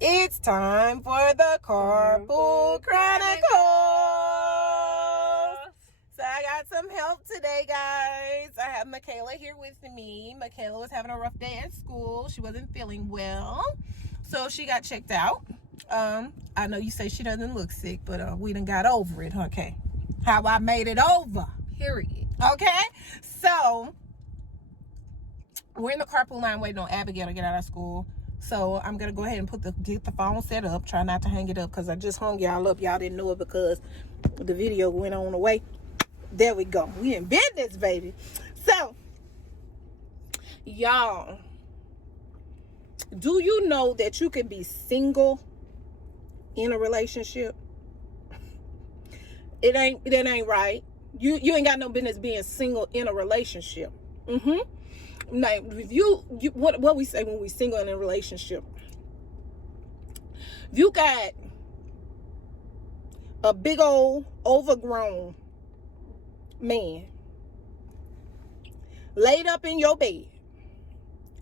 It's time for the Carpool Chronicles. So I got some help today, guys. I have Michaela here with me. Michaela was having a rough day at school. She wasn't feeling well, so she got checked out. I know you say she doesn't look sick, but we done got over it, okay? How I made it over, period. Okay? So we're in the carpool line waiting on Abigail to get out of school. So I'm going to go ahead and get the phone set up. Try not to hang it up because I just hung y'all up. Y'all didn't know it because the video went on away. There we go. We in business, baby. So, y'all, do you know that you can be single in a relationship? That ain't right. You ain't got no business being single in a relationship. Now, if what we say when we single in a relationship, if you got a big old overgrown man laid up in your bed,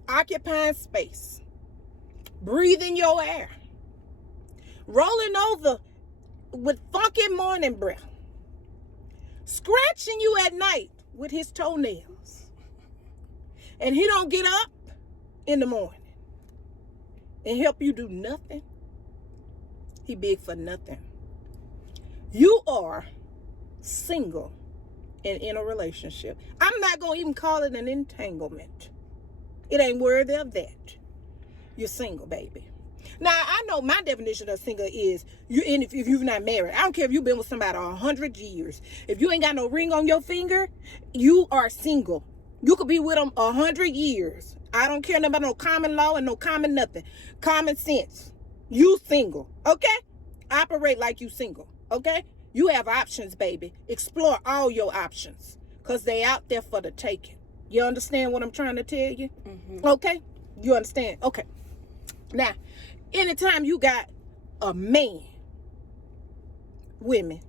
occupying space, breathing your air, rolling over with funky morning breath, scratching you at night with his toenails, and he don't get up in the morning and help you do nothing, he big for nothing. You are single and in a relationship. I'm not going to even call it an entanglement. It ain't worthy of that. You're single, baby. Now, I know my definition of single is if you're not married. I don't care if you've been with somebody 100 years. If you ain't got no ring on your finger, you are single. You could be with them 100 years. I don't care about no common law and no common nothing. Common sense. You single, okay? Operate like you single, okay? You have options, baby. Explore all your options because they out there for the taking. You understand what I'm trying to tell you? Okay? You understand? Okay. Now, anytime you got a man, women,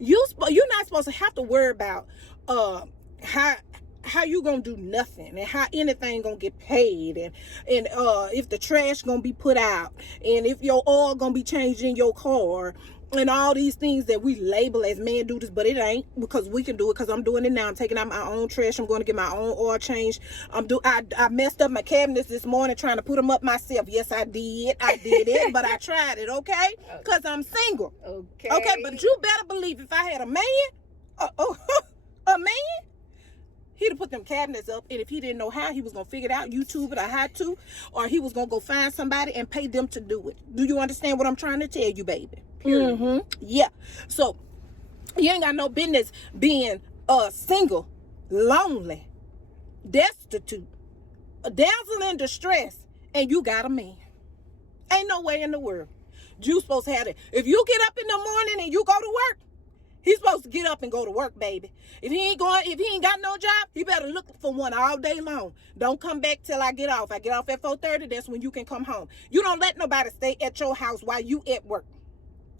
you're not supposed to have to worry about how you gonna do nothing and how anything gonna get paid and if the trash gonna be put out and if your oil gonna be changed in your car and all these things that we label as men do this, but it ain't, because we can do it, because I'm doing it now. I'm taking out my own trash. I'm going to get my own oil change. I messed up my cabinets this morning trying to put them up myself. Yes, I did it, but I tried it, okay? Because I'm single. Okay, but you better believe if I had a man, a man, he'd have put them cabinets up, and if he didn't know how, he was going to figure it out, YouTube it or how to, or he was going to go find somebody and pay them to do it. Do you understand what I'm trying to tell you, baby? Yeah. So, you ain't got no business being single, lonely, destitute, a damsel in distress, and you got a man. Ain't no way in the world. You supposed to have it. If you get up in the morning and you go to work, he's supposed to get up and go to work, baby. If he ain't got no job, he better look for one all day long. Don't come back till I get off. I get off at 4:30, that's when you can come home. You don't let nobody stay at your house while you at work.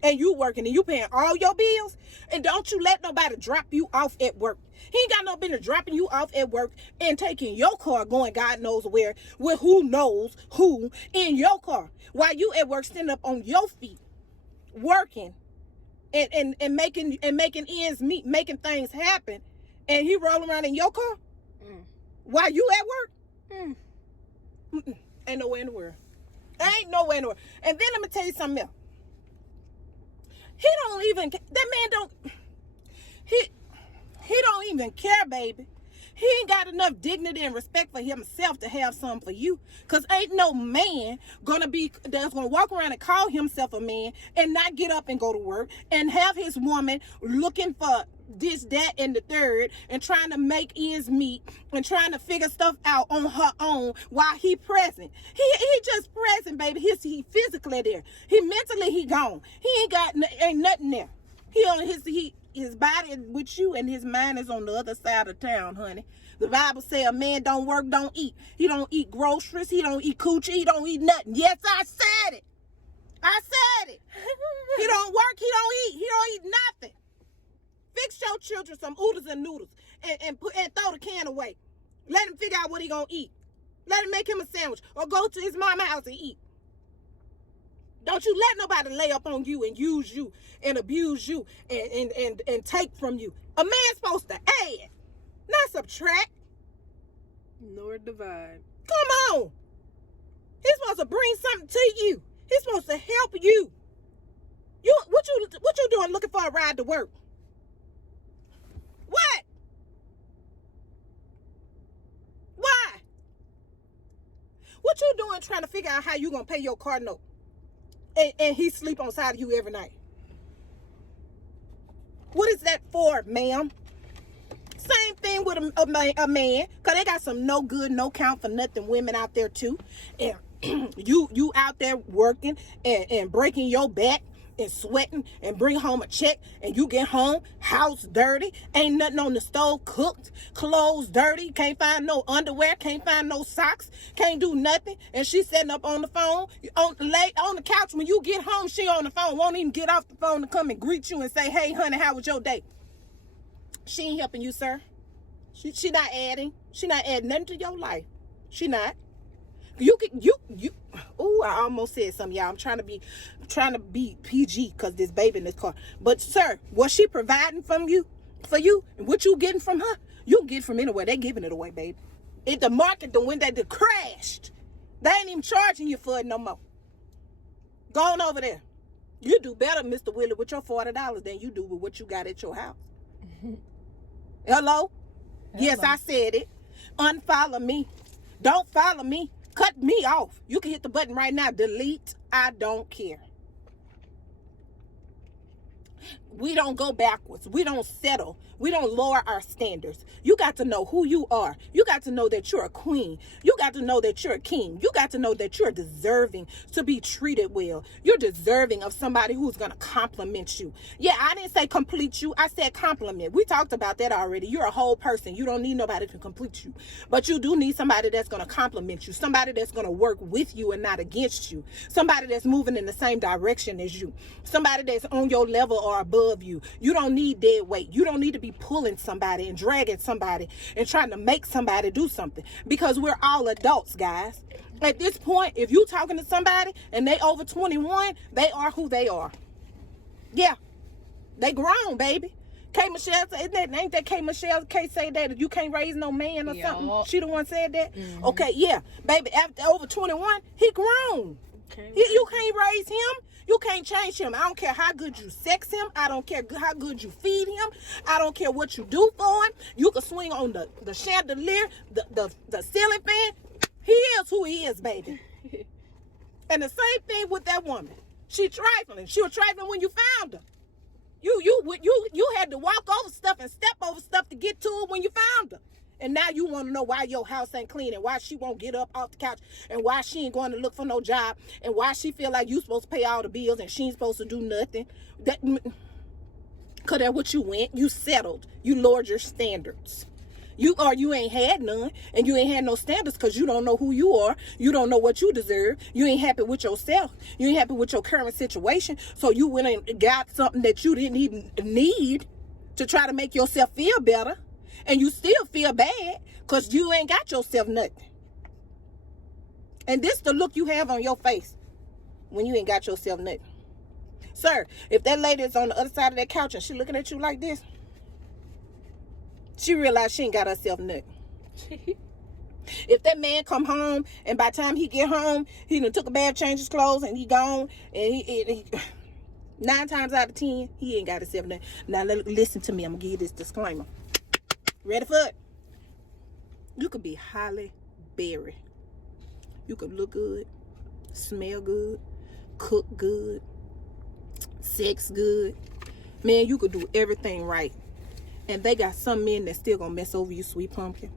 And you working and you paying all your bills. And don't you let nobody drop you off at work. He ain't got no business dropping you off at work and taking your car going God knows where, with who knows who in your car. While you at work, standing up on your feet, working. And making ends meet, making things happen, and he rolling around in your car while you at work. Ain't nowhere in the world. Ain't nowhere in the world. And then let me tell you something else. He don't even care, baby. He ain't got enough dignity and respect for himself to have something for you. Because ain't no man that's gonna walk around and call himself a man and not get up and go to work and have his woman looking for this, that, and the third and trying to make ends meet and trying to figure stuff out on her own while he present. He just present, baby. He physically there. He mentally he gone. He ain't nothing there. He on his body is with you and his mind is on the other side of town, honey. The Bible say a man don't work, don't eat. He don't eat groceries. He don't eat coochie. He don't eat nothing. Yes, I said it. He don't work. He don't eat. He don't eat nothing. Fix your children some oodles and noodles and throw the can away. Let him figure out what he gonna eat. Let him make him a sandwich or go to his mama's house and eat. Don't you let nobody lay up on you and use you and abuse you and take from you. A man's supposed to add, not subtract. Nor divide. Come on. He's supposed to bring something to you. He's supposed to help you. What you doing looking for a ride to work? What? Why? What you doing trying to figure out how you gonna pay your car note? And he sleep on side of you every night. What is that for, ma'am? Same thing with a man, because they got some no good, no count for nothing women out there too. And you out there working and breaking your back and sweating and bring home a check, and you get home, house dirty, ain't nothing on the stove cooked, clothes dirty, can't find no underwear, can't find no socks, can't do nothing, and she sitting up on the phone, on the couch. When you get home, she on the phone, won't even get off the phone to come and greet you and say, hey honey, how was your day? She ain't helping you, sir. She not adding. She not adding nothing to your life. She not. You. Oh, I almost said something, y'all. I'm trying to be PG because this baby in this car. But sir, was she providing for you, and what you getting from her? You can get from anywhere. They giving it away, baby. If the market, the when they crashed, they ain't even charging you for it no more. Go on over there. You do better, Mr. Willie, with your $40 than you do with what you got at your house. Hello? Yes, I said it. Unfollow me. Don't follow me. Cut me off. You can hit the button right now. Delete. I don't care. We don't go backwards. We don't settle. We don't lower our standards. You got to know who you are. You got to know that you're a queen. You got to know that you're a king. You got to know that you're deserving to be treated well. You're deserving of somebody who's going to compliment you. Yeah, I didn't say complete you. I said compliment. We talked about that already. You're a whole person. You don't need nobody to complete you. But you do need somebody that's going to compliment you. Somebody that's going to work with you and not against you. Somebody that's moving in the same direction as you. Somebody that's on your level or above you. You don't need dead weight. You don't need to be pulling somebody and dragging somebody and trying to make somebody do something, because we're all adults, guys. At this point, if you talking to somebody and they over 21, they are who they are. Yeah, they grown, baby. K. Michelle, ain't that K. Michelle? K say that you can't raise no man or something. She the one said that. Mm-hmm. Okay, yeah, baby. After over 21, he grown. Okay. You can't raise him. You can't change him. I don't care how good you sex him. I don't care how good you feed him. I don't care what you do for him. You can swing on the chandelier, the ceiling fan. He is who he is, baby. And the same thing with that woman. She trifling. She was trifling when you found her. You had to walk over stuff and step over stuff to get to her when you found her. And now you want to know why your house ain't clean, and why she won't get up off the couch, and why she ain't going to look for no job, and why she feel like you supposed to pay all the bills and she ain't supposed to do nothing. Cause that's what you went. You settled. You lowered your standards. You ain't had none, and you ain't had no standards because you don't know who you are. You don't know what you deserve. You ain't happy with yourself. You ain't happy with your current situation. So you went and got something that you didn't even need to try to make yourself feel better. And you still feel bad because you ain't got yourself nothing. And this the look you have on your face when you ain't got yourself nothing. Sir, if that lady is on the other side of that couch and she looking at you like this, she realized she ain't got herself nothing. If that man come home and by the time he get home, he done took a bath, changed his clothes, and he gone, and he 9 times out of 10, he ain't got himself nothing. Now listen to me. I'm gonna give you this disclaimer. Ready for it? You could be Halle Berry. You could look good, smell good, cook good, sex good. Man, you could do everything right. And they got some men that still gonna mess over you, sweet pumpkin.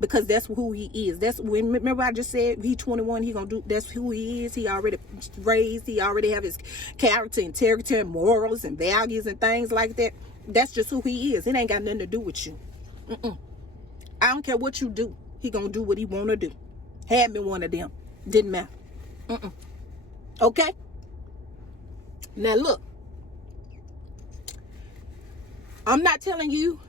Because that's who he is. Remember I just said he 21, he gonna do, that's who he is. He already raised, he already have his character, integrity, and morals and values and things like that. That's just who he is. It ain't got nothing to do with you. I don't care what you do. He gonna do what he wanna do. Had me one of them. Didn't matter. Okay? Now look. I'm not telling you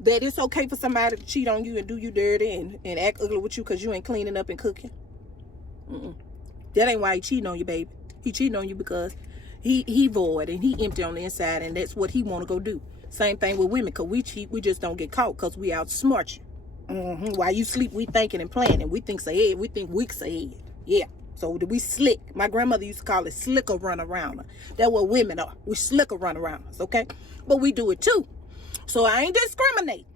that it's okay for somebody to cheat on you and do you dirty and act ugly with you because you ain't cleaning up and cooking. That ain't why he cheating on you, baby. He cheating on you because he void and he empty on the inside, and that's what he want to go do. Same thing with women, because we cheat, we just don't get caught because we outsmart you. While you sleep, we thinking and planning. We think ahead. We think weeks ahead. Yeah. So we slick. My grandmother used to call it slicker run around her. That's what women are. We slicker run around us, okay? But we do it too. So I ain't discriminate.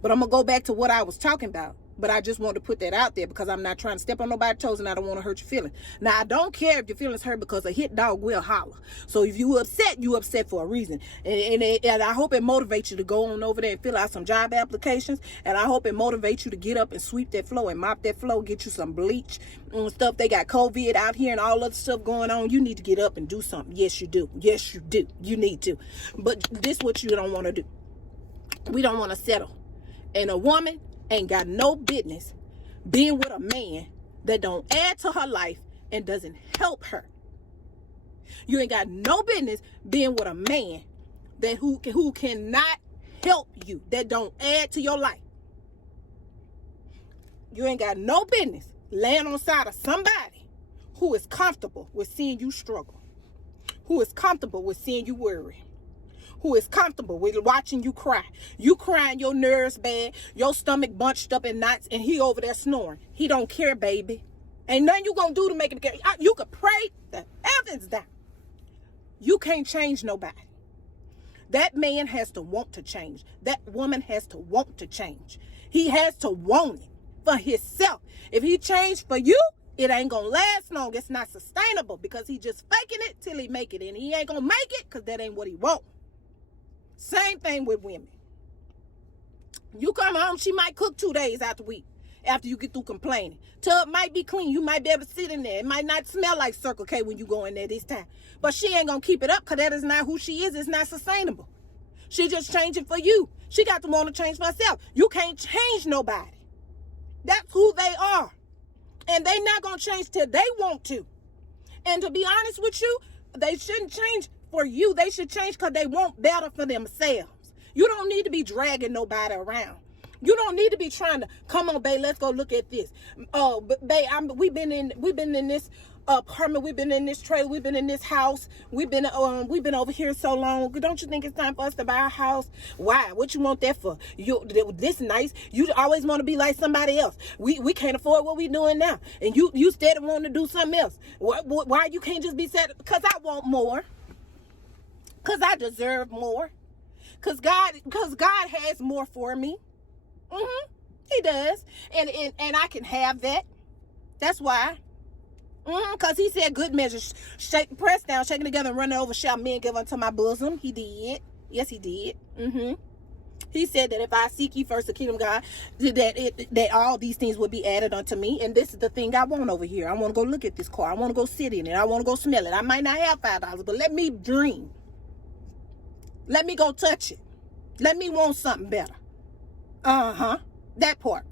But I'm going to go back to what I was talking about. But I just want to put that out there because I'm not trying to step on nobody's toes, and I don't want to hurt your feelings. Now, I don't care if your feelings hurt, because a hit dog will holler. So if you upset for a reason. And I hope it motivates you to go on over there and fill out some job applications. And I hope it motivates you to get up and sweep that floor and mop that floor, get you some bleach and stuff. They got COVID out here and all other stuff going on. You need to get up and do something. Yes, you do. Yes, you do. You need to. But this is what you don't want to do. We don't want to settle. And a woman ain't got no business being with a man that don't add to her life and doesn't help her. You ain't got no business being with a man that who cannot help you, that don't add to your life. You ain't got no business laying on the side of somebody who is comfortable with seeing you struggle, who is comfortable with seeing you worry, who is comfortable with watching you cry. You crying, your nerves bad, your stomach bunched up in knots, and he over there snoring. He don't care, baby. Ain't nothing you gonna do to make him care. You could pray the heavens down. You can't change nobody. That man has to want to change. That woman has to want to change. He has to want it for himself. If he changed for you, it ain't gonna last long. It's not sustainable, because he just faking it till he make it, and he ain't gonna make it because that ain't what he want. Same thing with women. You come home, she might cook 2 days out the week after you get through complaining. Tub might be clean. You might be able to sit in there. It might not smell like Circle K when you go in there this time. But she ain't going to keep it up, because that is not who she is. It's not sustainable. She just changing for you. She got to want to change for herself. You can't change nobody. That's who they are. And they not going to change till they want to. And to be honest with you, they shouldn't change for you. They should change because they want better for themselves. You don't need to be dragging nobody around. You don't need to be trying to, come on, babe, let's go look at this. Babe, we've been in this apartment, we've been in this trailer, we've been in this house, we've been over here so long. Don't you think it's time for us to buy a house? Why? What you want that for? This nice. You always want to be like somebody else. We can't afford what we doing now, and you steady wanting to do something else. Why you can't just be said? Because I want more. Because I deserve more. Because God has more for me. He does. And I can have that. That's why. Because he said good measures, press down, shaking together, and running over, shall men give unto my bosom. He did. Yes, he did. He said that if I seek ye first the kingdom of God, that all these things will be added unto me. And this is the thing I want over here. I want to go look at this car. I want to go sit in it. I want to go smell it. I might not have $5, but let me dream. Let me go touch it. Let me want something better. That part.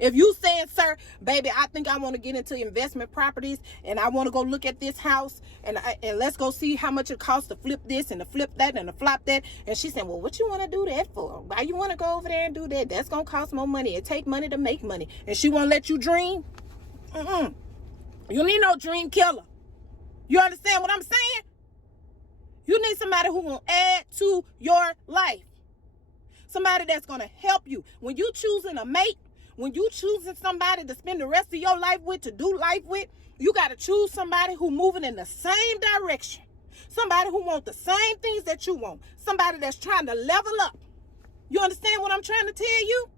If you saying, sir, baby, I think I want to get into investment properties, and I want to go look at this house, and let's go see how much it costs to flip this and to flip that and to flop that. And she's saying, well, what you want to do that for? Why you want to go over there and do that? That's going to cost more money. It take money to make money. And she won't let you dream? You need no dream killer. You understand what I'm saying? You need somebody who will add to your life. Somebody that's going to help you. When you choosing a mate, when you choosing somebody to spend the rest of your life with, to do life with, you got to choose somebody who moving in the same direction. Somebody who wants the same things that you want. Somebody that's trying to level up. You understand what I'm trying to tell you?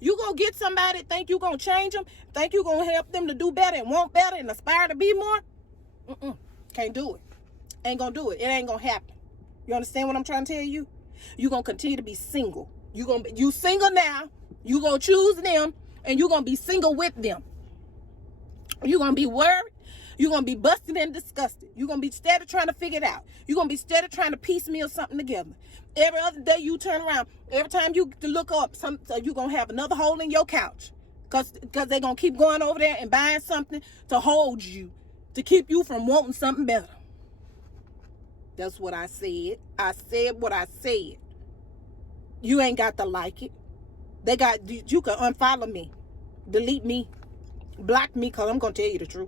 You going to get somebody, think you going to change them, think you going to help them to do better and want better and aspire to be more? Can't do it. Ain't going to do it. It ain't going to happen. You understand what I'm trying to tell you? You're going to continue to be single. You single now. You're going to choose them, and you're going to be single with them. You're going to be worried. You're going to be busted and disgusted. You're going to be steady trying to figure it out. You're going to be steady trying to piecemeal something together. Every other day you turn around, every time you look up, so you're going to have another hole in your couch, because they're going to keep going over there and buying something to hold you, to keep you from wanting something better. That's what I said. I said what I said. You ain't got to like it. You can unfollow me, delete me, block me, because I'm going to tell you the truth.